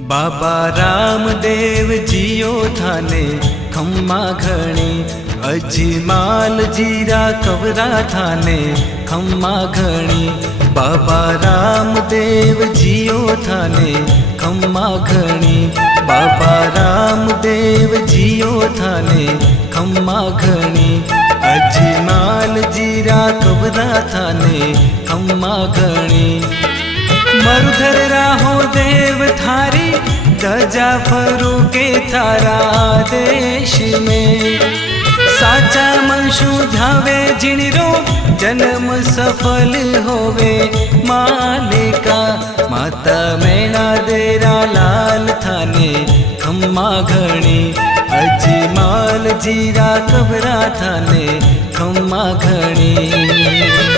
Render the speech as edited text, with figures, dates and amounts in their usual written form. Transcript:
बाबा रामदेव जियो थाने खम्मा घणी, अजमाल जीरा कवरा थाने खम्मा घणी। बाबा रामदेव जियो थाने खम्मा घणी, बाबा रामदेव जियो थाने खम्मा घणी। अजमाल जीरा कवरा थाने खम्मा घणी। मरुधर राहो देव थारी, ध्वजा फरूके थारा देश में। साचा मनशु ध्यावे जिणरो, जन्म सफल होवे मालिका। माता मैना देरा लाल थाने खम्मा घणी, अजमाल जीरा कबरा थाने खम्मा घणी।